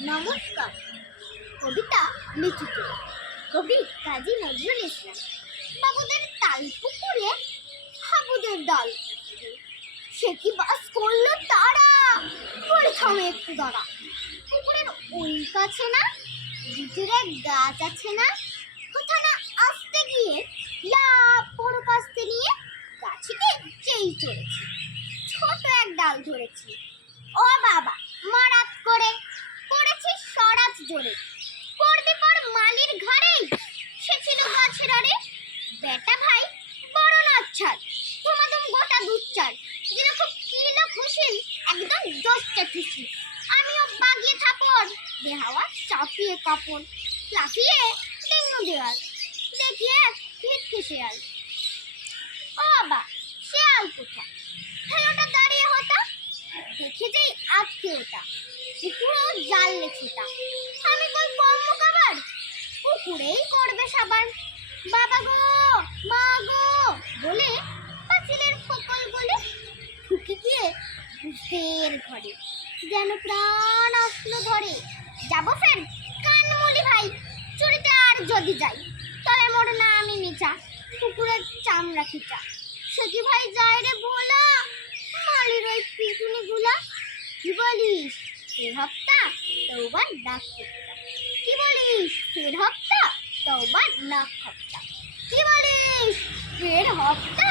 নমস্কার। কবিতা লিখিত। কবি কাজী নজরুল ইসলাম। বাবুদের তাল পুকুরে হাবুদের দল। সে কি বাস করল তারা? পরে থামে একটু দাঁড়া। পুকুরের ওই কাছে না? ভিতরে গাছ আছে না? কোথা না আসতে গিয়ে লাভ বড় কাস্তে নিয়ে গাছিতে যেই চড়েছি। ছোট এক ডাল ধরেছি। জোরে। পড়বে পর মালির ঘরেই সে ছিল গাছের আরে বেটা ভাই, বড় নাচ্ছার তোমাদের গোটা দুচ্চার যেরকম কিলো খুশি, একদম দশটা খুশি। আমিও বাগিয়ে থাপড় দেহাওয়া চাপিয়ে কাপড়, লাফিয়ে ডিঙ্গু দেওয়াল দেখিয়ে ভিটকে শেয়াল ও বাবা শেয়াল কোথা ফেলোটা দাঁড়িয়ে হতা, দেখে যেই আজকে ওটা। পুরো জাল লেখেটা। আমি কই কম খাবার পুকুরেই করবে সাবার বাবা গো, মা গো, বলে পাঁচিলের ফকল বলে ঢুকে গিয়ে ভূতের ঘরে। যেন প্রাণ আসলো ধরে। যাব ফের কানমুলি ভাই, চুরিতে আর যদি যাই তবে মোর না আমি মিঠা পুকুরের চামড়া খিচা। সে কি ভাই যায় রে ভোলা? মালির ওই পিটুনি গুলা কি বলিস? ফের হপ্তা তৌবার নাক হপ্তা কি বলিস? ফের হপ্তা তৌবার নাক হপ্তা কি বলিস? ফের হপ্তা